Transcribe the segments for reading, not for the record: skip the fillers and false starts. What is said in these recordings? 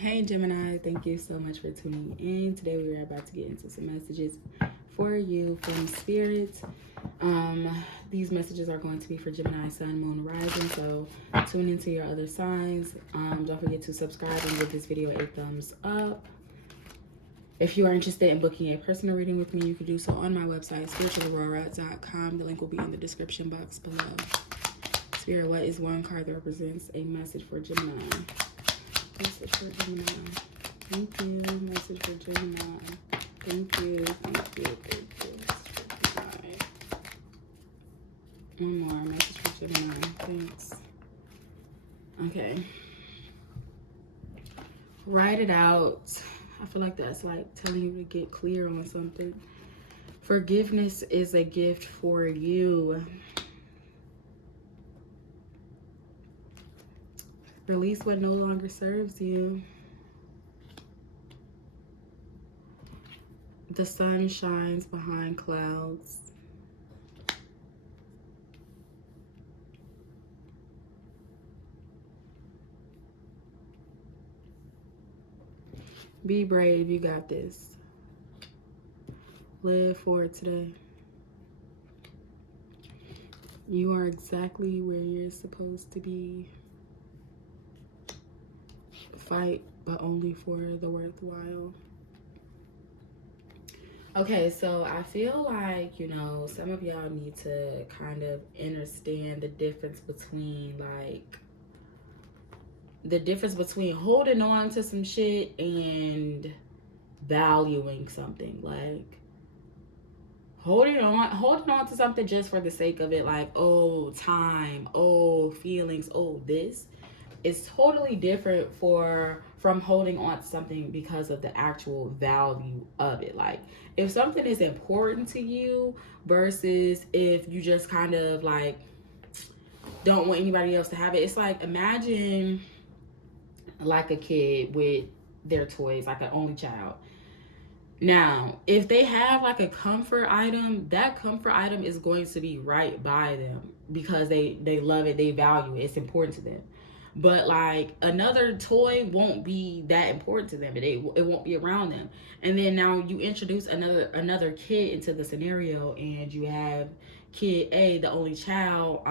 Hey Gemini, thank you so much for tuning in. Today we are about to get into some messages for you from Spirit. These messages are going to be for Gemini, Sun, Moon, Rising. So tune into your other signs. Don't forget to subscribe and give this video a thumbs up. If you are interested in booking a personal reading with me, you can do so on my website, SpiritualAurora.com. The link will be in the description box below. Spirit, what is one card that represents a message for Gemini? Message for Gemini. Thank you. Message for Gemini. Thank you. Thank you. Thank you. Gemini. One more. Message for Gemini. Thanks. Okay. Write it out. I feel like that's like telling you to get clear on something. Forgiveness is a gift for you. Release what no longer serves you. The sun shines behind clouds. Be brave, you got this. Live for it today. You are exactly where you're supposed to be. Fight, but only for the worthwhile. Okay, so I feel like, you know, some of y'all need to kind of understand the difference between holding on to some shit and valuing something. Like holding on to something just for the sake of it, like, oh, time, oh, feelings, oh, this. It's totally different from holding on to something because of the actual value of it. Like, if something is important to you versus if you just kind of like don't want anybody else to have it. It's like, imagine like a kid with their toys, like an only child. Now, if they have like a comfort item, that comfort item is going to be right by them because they love it, they value it, it's important to them. But like another toy won't be that important to them. It won't be around them. And then now you introduce another kid into the scenario, and you have kid A, the only child.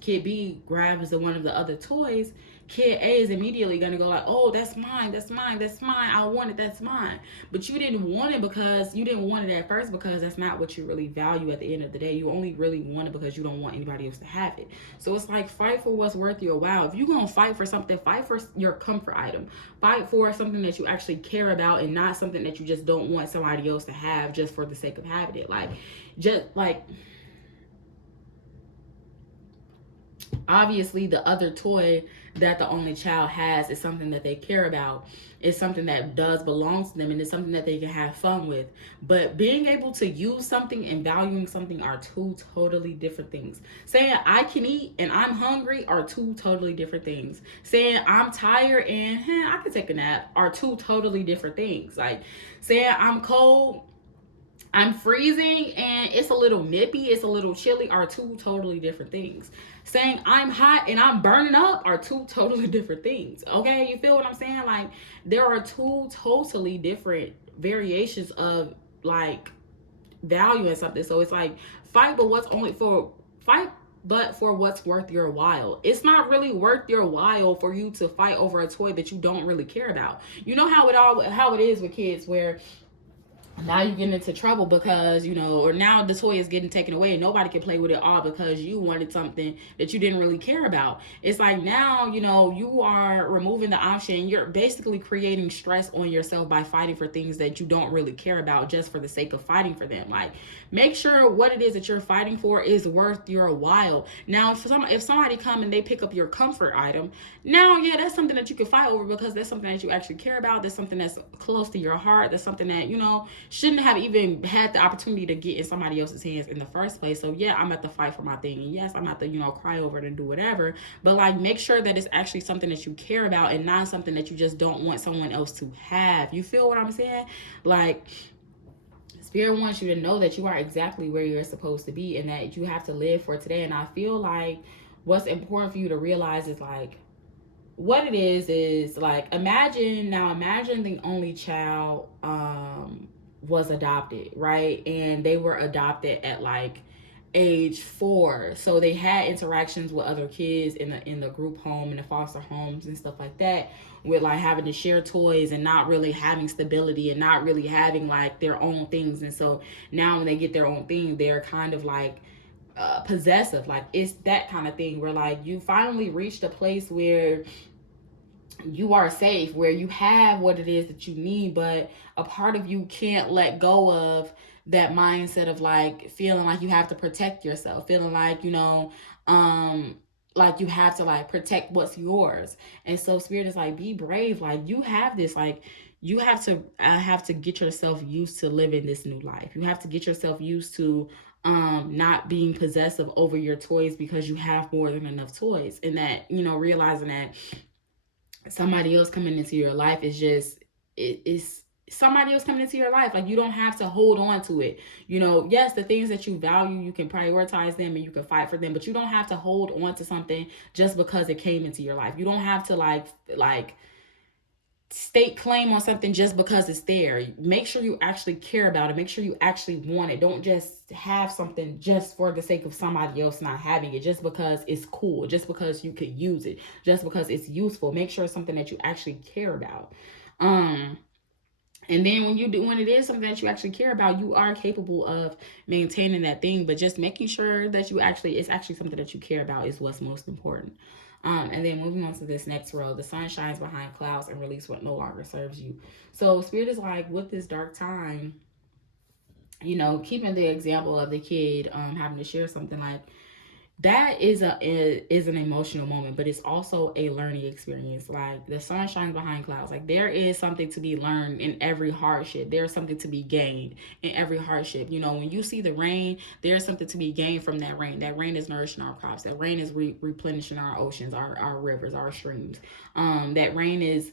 Kid B grabs one of the other toys. Kid A is immediately gonna go like, oh, that's mine, that's mine, that's mine. I want it, that's mine. But you didn't want it because you didn't want it at first because that's not what you really value at the end of the day. You only really want it because you don't want anybody else to have it. So it's like, fight for what's worth your while. If you're gonna fight for something, fight for your comfort item. Fight for something that you actually care about and not something that you just don't want somebody else to have just for the sake of having it. Like, just like, obviously the other toy that the only child has is something that they care about. It's something that does belong to them, and it's something that they can have fun with. But being able to use something and valuing something are two totally different things. Saying I can eat and I'm hungry are two totally different things. Saying I'm tired and I can take a nap are two totally different things. Like saying I'm cold, I'm freezing, and it's a little nippy, it's a little chilly are two totally different things. Saying I'm hot and I'm burning up are two totally different things. Okay, you feel what I'm saying? Like, there are two totally different variations of like value in something. So it's like, fight, but for what's worth your while. It's not really worth your while for you to fight over a toy that you don't really care about. You know how it is with kids, where now you're getting into trouble because, you know, or now the toy is getting taken away and nobody can play with it all because you wanted something that you didn't really care about. It's like, now, you know, you are removing the option. You're basically creating stress on yourself by fighting for things that you don't really care about just for the sake of fighting for them. Like, make sure what it is that you're fighting for is worth your while. Now, if somebody come and they pick up your comfort item, now, yeah, that's something that you can fight over because that's something that you actually care about. That's something that's close to your heart. That's something that, you know, shouldn't have even had the opportunity to get in somebody else's hands in the first place. So yeah, I'm at the fight for my thing, and yes, I'm at the, you know, cry over it and do whatever, but like, make sure that it's actually something that you care about and not something that you just don't want someone else to have. You feel what I'm saying? Like, Spirit wants you to know that you are exactly where you're supposed to be and that you have to live for today. And I feel like what's important for you to realize is like, what it is like, imagine the only child was adopted, right? And they were adopted at like age 4, so they had interactions with other kids in the group home and the foster homes and stuff like that, with like having to share toys and not really having stability and not really having like their own things. And so now when they get their own thing, they're kind of like possessive. Like, it's that kind of thing where like you finally reached a place where you are safe, where you have what it is that you need, but a part of you can't let go of that mindset of like feeling like you have to protect yourself, feeling like, like you have to like protect what's yours. And so spirit is like, be brave, like you have this, like you have to get yourself used to living this new life. You have to get yourself used to not being possessive over your toys, because you have more than enough toys. And that, realizing that somebody else coming into your life is just, it is somebody else coming into your life. Like, you don't have to hold on to it. Yes, the things that you value, you can prioritize them and you can fight for them, but you don't have to hold on to something just because it came into your life. You don't have to like stake claim on something just because it's there. Make sure you actually care about it. Make sure you actually want it. Don't just have something just for the sake of somebody else not having it, just because it's cool, just because you could use it, just because it's useful. Make sure it's something that you actually care about. And then when it is something that you actually care about, you are capable of maintaining that thing. But just making sure that it's actually something that you care about is what's most important. And then moving on to this next row, the sun shines behind clouds and release what no longer serves you. So spirit is like, with this dark time, keeping the example of the kid having to share something, like that is an emotional moment, but it's also a learning experience. Like, the sun shines behind clouds. Like, there is something to be learned in every hardship. There's something to be gained in every hardship. When you see the rain, there's something to be gained from that rain. That rain is nourishing our crops. That rain is replenishing our oceans, our rivers, our streams. That rain is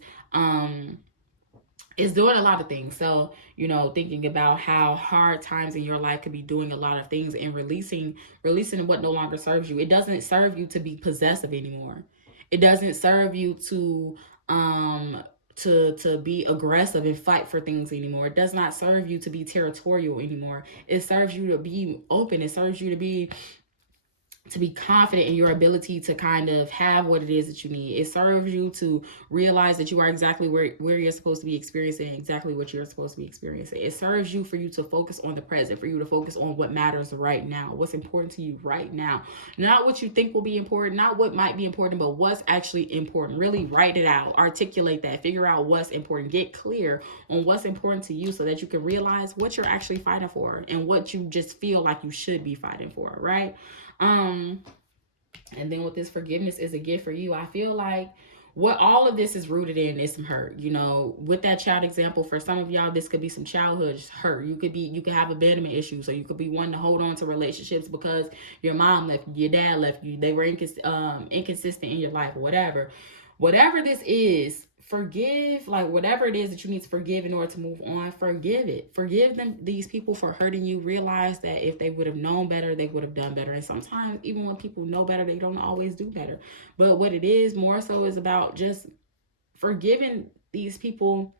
doing a lot of things. So, thinking about how hard times in your life could be doing a lot of things, and releasing what no longer serves you. It doesn't serve you to be possessive anymore. It doesn't serve you to be aggressive and fight for things anymore. It does not serve you to be territorial anymore. It serves you to be open. It serves you to be confident in your ability to kind of have what it is that you need. It serves you to realize that you are exactly where you're supposed to be experiencing exactly what you're supposed to be experiencing. It serves you for you to focus on the present, for you to focus on what matters right now, what's important to you right now. Not what you think will be important, not what might be important, but what's actually important. Really write it out, articulate that, figure out what's important, get clear on what's important to you, so that you can realize what you're actually fighting for and what you just feel like you should be fighting for, right? And then with this, forgiveness is a gift for you. I feel like what all of this is rooted in is some hurt. With that child example, for some of y'all, this could be some childhood hurt. You could have abandonment issues, or you could be wanting to hold on to relationships because your mom left you, your dad left you, they were inconsistent in your life, or whatever this is. Forgive, like whatever it is that you need to forgive in order to move on, forgive it. Forgive these people for hurting you. Realize that if they would have known better, they would have done better. And sometimes even when people know better, they don't always do better. But what it is more so is about just forgiving these people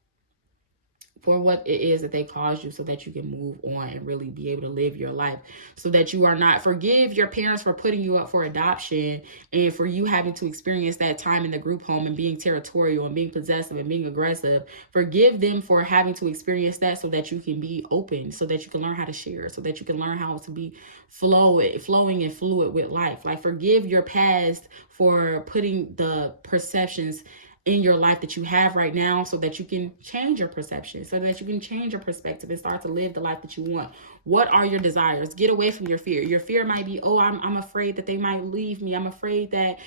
for what it is that they caused you, so that you can move on and really be able to live your life, so that you are not, forgive your parents for putting you up for adoption and for you having to experience that time in the group home and being territorial and being possessive and being aggressive. Forgive them for having to experience that, so that you can be open, so that you can learn how to share, so that you can learn how to be flowing and fluid with life. Like, forgive your past for putting the perceptions in your life that you have right now, so that you can change your perception, so that you can change your perspective and start to live the life that you want. What are your desires? Get away from your fear. Your fear might be, oh, I'm afraid that they might leave me. I'm afraid that,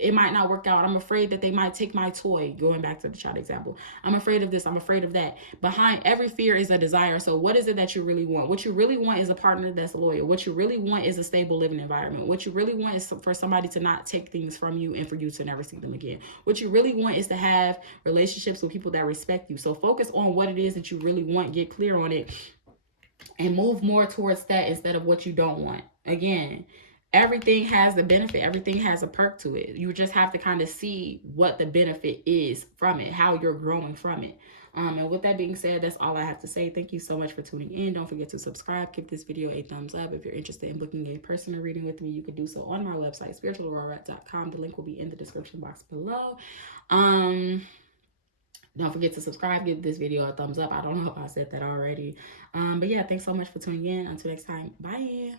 it might not work out. I'm afraid that they might take my toy. Going back to the child example. I'm afraid of this. I'm afraid of that. Behind every fear is a desire. So what is it that you really want? What you really want is a partner that's loyal. What you really want is a stable living environment. What you really want is for somebody to not take things from you and for you to never see them again. What you really want is to have relationships with people that respect you. So focus on what it is that you really want. Get clear on it and move more towards that instead of what you don't want. Again, everything has the benefit, everything has a perk to it. You just have to kind of see what the benefit is from it, how you're growing from it. And with that being said, that's all I have to say. Thank you so much for tuning in. Don't forget to subscribe. Give this video a thumbs up. If you're interested in booking a personal reading with me, you can do so on my website, SpiritualAurora.com. The link will be in the description box below. Don't forget to subscribe. Give this video a thumbs up. I don't know if I said that already. But yeah, thanks so much for tuning in. Until next time, bye.